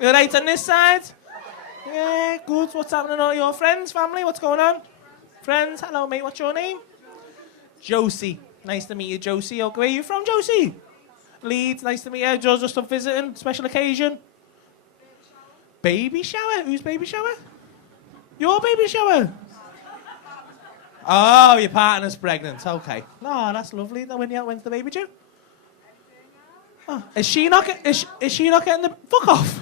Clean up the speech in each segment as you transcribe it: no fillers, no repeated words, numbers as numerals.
You're right on this side? Yeah, good. What's happening? All your friends, family? What's going on? Friends, hello, mate. What's your name? Josie. Nice to meet you, Josie. Okay, where are you from, Josie? Leeds. Nice to meet you. Joe's just up visiting. Special occasion? Baby shower? Whose baby shower? Your baby shower? Oh, your partner's pregnant. Okay. No, that's lovely. When's the baby due? Oh, is she not getting the... Fuck off.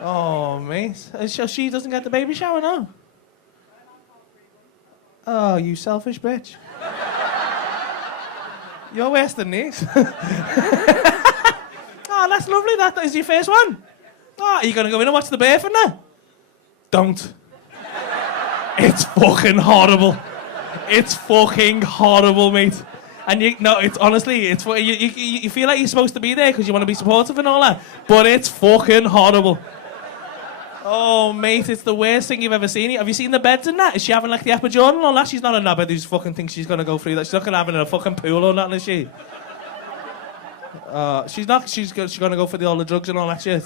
Oh, mate. She doesn't get the baby shower, no? Oh, you selfish bitch. You're worse than this. Oh, that's lovely. That is your first one. Oh, are you going to go in and watch the birth in there? Don't. It's fucking horrible. It's fucking horrible, mate. And it's honestly, you feel like you're supposed to be there because you want to be supportive and all that, but it's fucking horrible. Oh, mate, it's the worst thing you've ever seen. Have you seen the beds in that? Is she having like the epidural and all that? She's not a knobhead who's fucking thinks she's going to go through that. She's not going to have it in a fucking pool or nothing, is she? She's not. She's going to go for all the drugs and all that shit.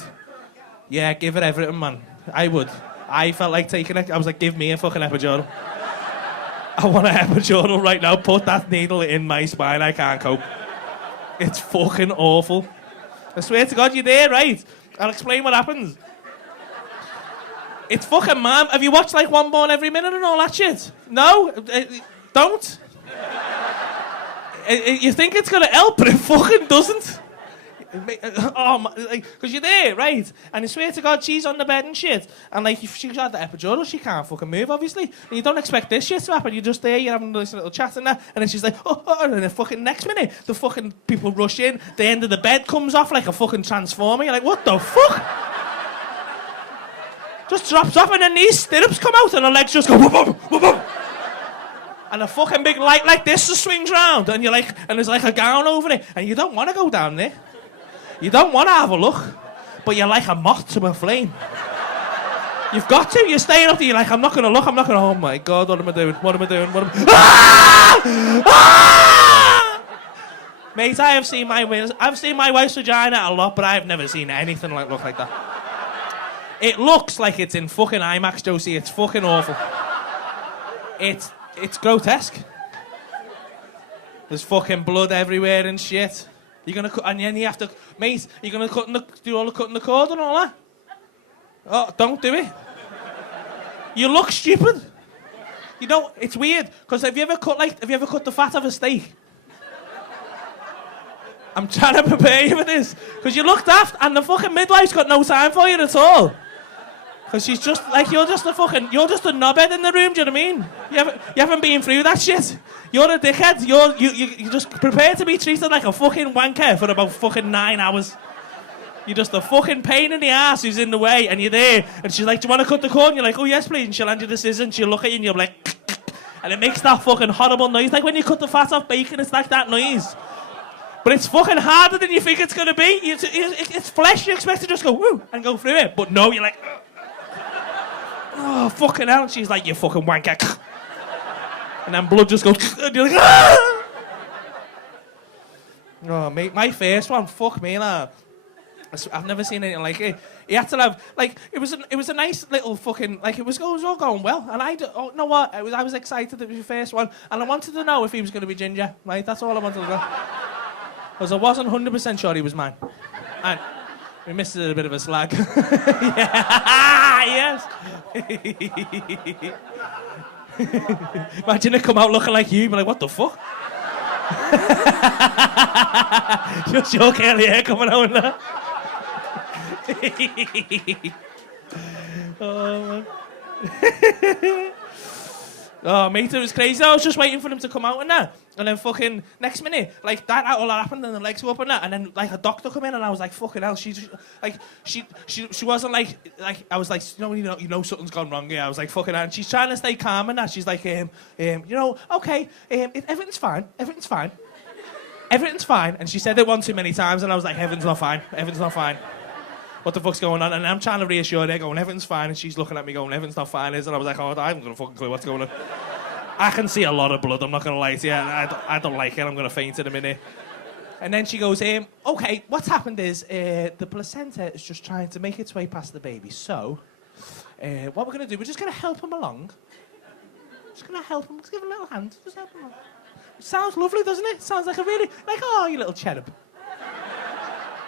Yeah, give her everything, man. I would. I felt like taking it. I was like, give me a fucking epidural. I want an epidural right now. Put that needle in my spine. I can't cope. It's fucking awful. I swear to God, you're there, right? I'll explain what happens. It's fucking mad. Have you watched like One Born Every Minute and all that shit? No? Don't? You think it's going to help, but it fucking doesn't. Oh, because you're there, right? And I swear to God, she's on the bed and shit. And like, if she's had the epidural, she can't fucking move, obviously. And you don't expect this shit to happen. You're just there, you're having this little chat and that. And then she's like, oh, and then the fucking next minute, the fucking people rush in. The end of the bed comes off like a fucking transformer. You're like, what the fuck? Just drops off, and then these stirrups come out, and her legs just go whoop, whoop, whoop, whoop. And a fucking big light like this just swings round, and you're like, and there's like a gown over it, and you don't want to go down there. You don't want to have a look, but you're like a moth to a flame. You've got to. You're staying up there. You're like, I'm not going to look. I'm not going to. Oh my God, what am I doing? What am I doing? What am I? Ah! Ah! Mate, I've seen my wife's vagina a lot, but I've never seen anything look like that. It looks like it's in fucking IMAX, Josie. It's fucking awful. It's grotesque. There's fucking blood everywhere and shit. You're gonna cut, and then you have to, mate. You're gonna do all the cutting the cord and all that. Oh, don't do it. You look stupid. You don't. It's weird because have you ever cut the fat of a steak? I'm trying to prepare you for this because you look daft, and the fucking midwife's got no time for you at all. Because she's just like, you're just a knobhead in the room, do you know what I mean? You haven't been through that shit. You're a dickhead. You just prepare to be treated like a fucking wanker for about fucking 9 hours. You're just a fucking pain in the ass who's in the way, and you're there, and she's like, do you want to cut the cord? And you're like, oh yes please, and she'll hand you the scissors, and she'll look at you, and you're like, and it makes that fucking horrible noise, like when you cut the fat off bacon, it's like that noise. But it's fucking harder than you think it's going to be. It's flesh, you expect to just go, woo, and go through it, but no, you're like, oh, fucking hell. And she's like, you fucking wanker. And then blood just goes, and you're like, ah! Oh, mate, my first one, fuck me, lad. I've never seen anything like it. He had to have, like, it was a nice little fucking, like, it was all going well. And you know what? I was excited it was your first one. And I wanted to know if he was going to be ginger, right? That's all I wanted to know. Because I wasn't 100% sure he was mine. And we missed a bit of a slag. Yeah, yes. Imagine it come out looking like you, but like, what the fuck? Just your curly hair coming out now. Oh, man. Oh, mate, it was crazy. I was just waiting for them to come out and that. And then fucking next minute, like that all that happened and the legs go up and that. And then like a doctor come in and I was like, fucking hell, she wasn't like I was like, you know something's gone wrong here. I was like, fucking hell. And she's trying to stay calm and that. She's like, okay, everything's fine. Everything's fine. And she said it one too many times and I was like, everything's not fine. What the fuck's going on? And I'm trying to reassure her, going, everything's fine. And she's looking at me going, everything's not fine, is it? And I was like, oh, I haven't got a fucking clue what's going on. I can see a lot of blood, I'm not going to lie to you. I don't like it, I'm going to faint in a minute. And then she goes, okay, what's happened is the placenta is just trying to make its way past the baby. So, what we're going to do, we're just going to help him along. Just going to help him, just give him a little hand, just help him along. It sounds lovely, doesn't it? Sounds like a really, like, oh, you little cherub.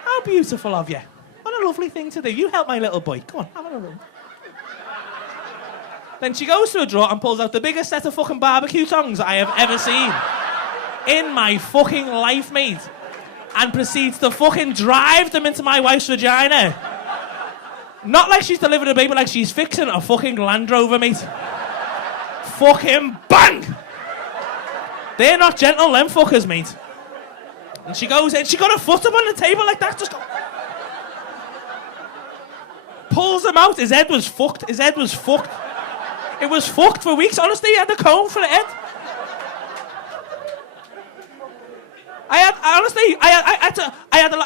How beautiful of you. What a lovely thing to do. You help my little boy. Come on, have a little. Then she goes to a drawer and pulls out the biggest set of fucking barbecue tongs I have ever seen in my fucking life, mate. And proceeds to fucking drive them into my wife's vagina. Not like she's delivering a baby, like she's fixing a fucking Land Rover, mate. Fucking bang! They're not gentle, them fuckers, mate. And she goes in, she got her foot up on the table like that, just go... Pulls him out, his head was fucked, It was fucked for weeks, honestly, he had a comb for the head. I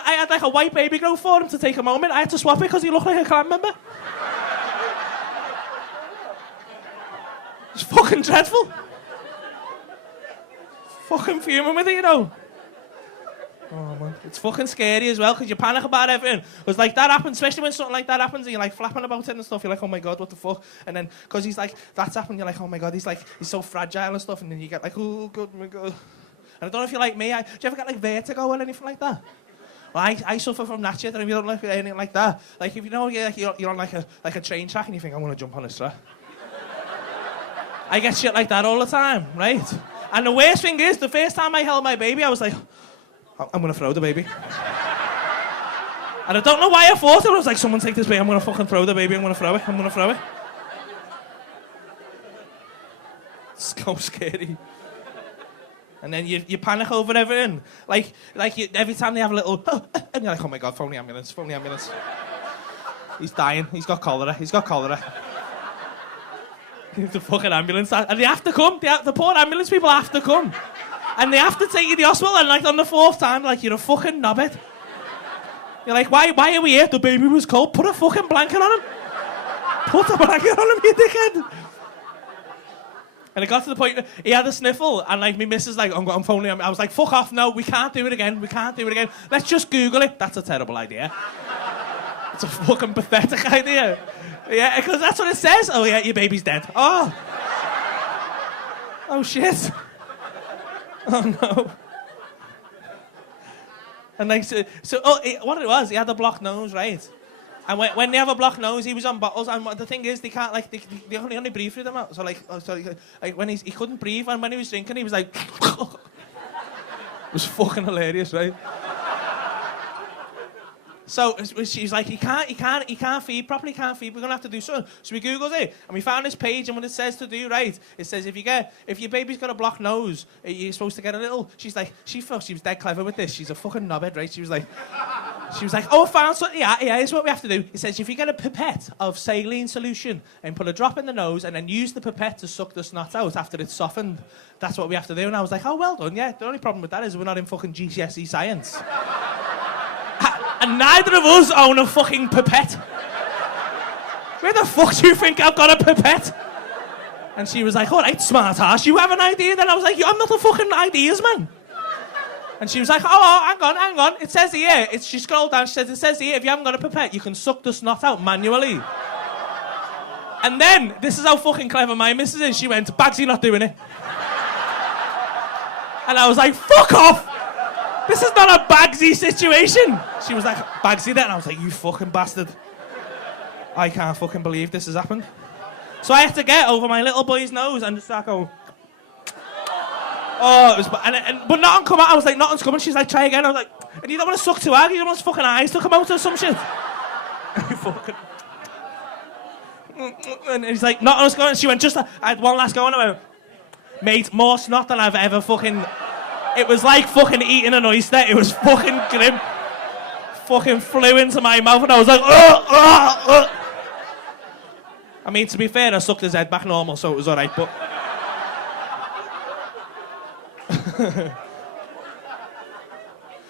had like a white baby grow for him to take a moment. I had to swap it because he looked like a clan member. It's fucking dreadful. Fucking fuming with it, you know. Oh, man. It's fucking scary as well because you panic about everything. Because like that happens, especially when something like that happens and you're like flapping about it and stuff. You're like, oh my God, what the fuck? And then because he's like, that's happened, you're like, oh my God, he's so fragile and stuff. And then you get like, oh God, my God. And I don't know if you're like me, do you ever get like vertigo or anything like that? Well, I suffer from that shit, and if you don't like anything like that, like if you know you're on like a train track and you think, I'm going to jump on this track. I get shit like that all the time, right? And the worst thing is, the first time I held my baby, I was like, I'm going to throw the baby. And I don't know why I thought it, I was like, someone take this baby, I'm going to fucking throw the baby, I'm going to throw it. It's so scary. And then you panic over everything. Like every time they have a little... and you're like, oh my God, phone the ambulance. He's dying. He's got cholera. The fucking ambulance. And they have to come. The poor ambulance people have to come. And they have to take you to the hospital. And like on the fourth time, like, you're a fucking knobhead. You're like, why are we here? The baby was cold. Put a fucking blanket on him. Put a blanket on him, you dickhead. And it got to the point where he had a sniffle, and like, me missus like, I'm phoning him. I was like, fuck off, no, we can't do it again. Let's just Google it. That's a terrible idea. It's a fucking pathetic idea. Yeah, because that's what it says. Oh yeah, your baby's dead. Oh shit. Oh no. And like, what it was, he had a blocked nose, right? And when they have a blocked nose, he was on bottles. And the thing is, they can't, like, they only breathe through them out. So, like when he couldn't breathe, and when he was drinking, he was like... It was fucking hilarious, right? So she's like, he can't feed properly, we're going to have to do something. So we Googled it, and we found this page, and what it says to do, right, it says if your baby's got a blocked nose, you're supposed to get a little... She's like, she thought she was dead clever with this. She's a fucking knobhead, right? She was like, oh, I found something. Yeah, here's what we have to do. It says if you get a pipette of saline solution and put a drop in the nose and then use the pipette to suck the snot out after it's softened, that's what we have to do. And I was like, oh, well done, yeah. The only problem with that is we're not in fucking GCSE science. And neither of us own a fucking pipette. Where the fuck do you think I've got a pipette? And she was like, all right, smart ass, you have an idea? Then I was like, I'm not a fucking ideas man. And she was like, oh, hang on. It says here, she scrolled down, it says here, if you haven't got a pipette, you can suck the snot out manually. And then, this is how fucking clever my missus is, she went, Bagsy not doing it. And I was like, fuck off! This is not a Bagsy situation. She was like, Bagsy then? And I was like, you fucking bastard. I can't fucking believe this has happened. So I had to get over my little boy's nose and just start going... Oh, it was... But nothing come out. I was like, nothing's coming. She's like, try again. I was like, and you don't want to suck too hard. You don't want his fucking eyes to come out or some shit. Fucking... And he's like, nothing's going. And she went, I had one last go and I went, mate, more snot than I've ever fucking... It was like fucking eating an oyster. It was fucking grim. Fucking flew into my mouth and I was like, I mean, to be fair, I sucked his head back normal, so it was alright, but...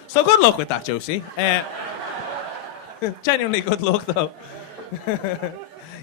So good luck with that, Josie. Genuinely good luck, though.